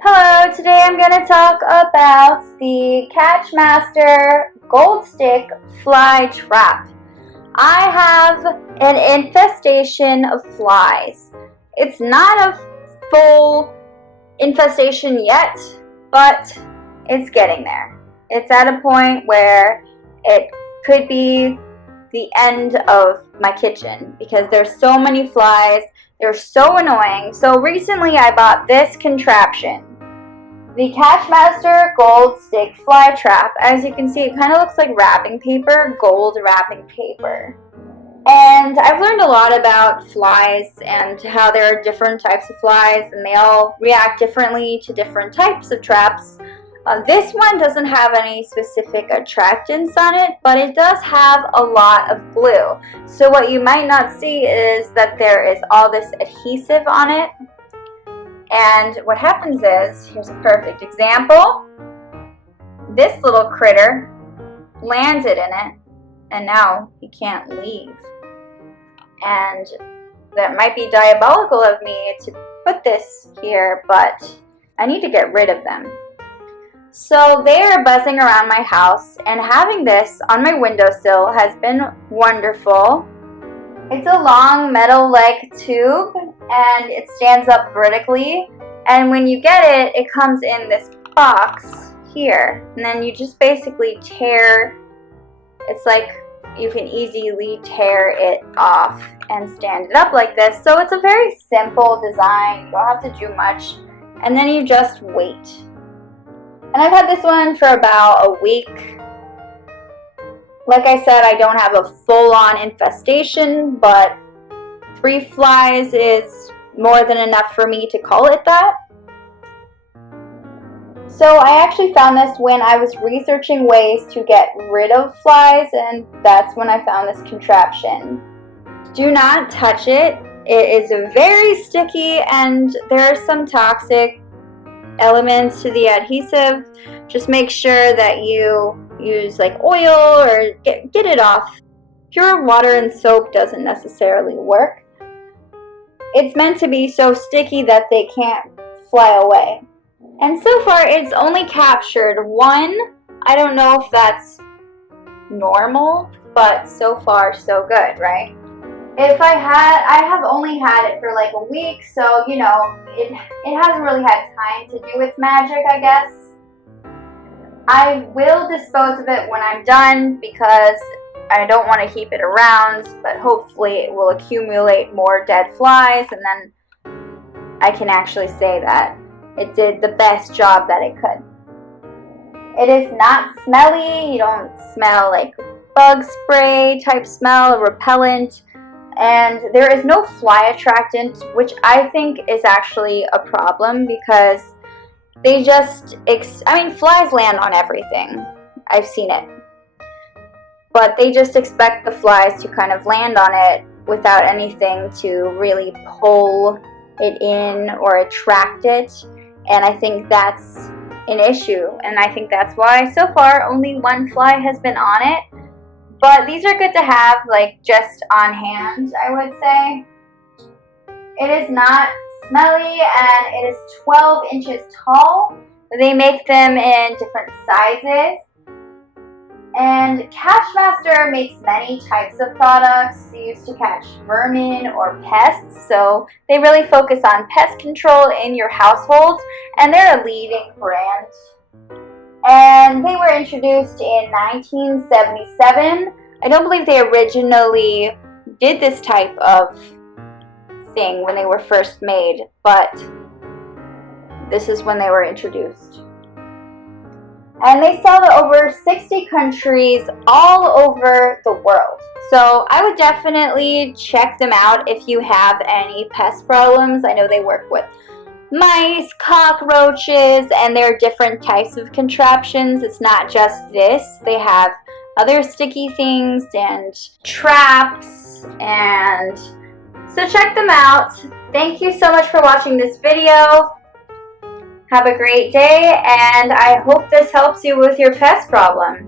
Hello, today I'm going to talk about the Catchmaster Gold Stick Fly Trap. I have an infestation of flies. It's not a full infestation yet, but it's getting there. It's at a point where it could be the end of my kitchen because there's so many flies. They're so annoying. So recently I bought this contraption, the Catchmaster Gold Stick Fly Trap. As you can see, it kind of looks like wrapping paper, gold wrapping paper. And I've learned a lot about flies and how there are different types of flies and they all react differently to different types of traps. This one doesn't have any specific attractants on it, but it does have a lot of glue. So what you might not see is that there is all this adhesive on it. And what happens is, here's a perfect example. This little critter landed in it, and now he can't leave. And that might be diabolical of me to put this here, but I need to get rid of them. So they are buzzing around my house, and having this on my windowsill has been wonderful. It's a long metal-like tube, and it stands up vertically. And when you get it, it comes in this box here. And then you just basically tear, it's like you can easily tear it off and stand it up like this. So it's a very simple design. You don't have to do much. And then you just wait. And I've had this one for about a week. Like I said, I don't have a full-on infestation, but 3 flies is more than enough for me to call it that. So I actually found this when I was researching ways to get rid of flies, and that's when I found this contraption. Do not touch it. It is very sticky and there are some toxic elements to the adhesive. Just make sure that you use like oil or get it off. Pure water and soap doesn't necessarily work. It's meant to be so sticky that they can't fly away. And so far it's only captured 1. I don't know if that's normal, but so far so good, right? I have only had it for like a week, so you know, it hasn't really had time to do its magic, I guess. I will dispose of it when I'm done because I don't want to keep it around, but hopefully it will accumulate more dead flies and then I can actually say that it did the best job that it could. It is not smelly. You don't smell like bug spray type smell or repellent. And there is no fly attractant, which I think is actually a problem because they just, flies land on everything. I've seen it. But they just expect the flies to kind of land on it without anything to really pull it in or attract it. And I think that's an issue. And I think that's why so far only 1 fly has been on it. But these are good to have, like, just on hand, I would say. It is not smelly, and it is 12 inches tall. They make them in different sizes. And Catchmaster makes many types of products used to catch vermin or pests. So they really focus on pest control in your household, and they're a leading brand. And they were introduced in 1977. I don't believe they originally did this type of thing when they were first made, but this is when they were introduced. And they sell to over 60 countries all over the world. So I would definitely check them out if you have any pest problems. I know they work with mice, cockroaches, and there are different types of contraptions. It's not just this. They have other sticky things and traps, and so check them out. Thank you so much for watching this video. Have a great day, and I hope this helps you with your pest problem.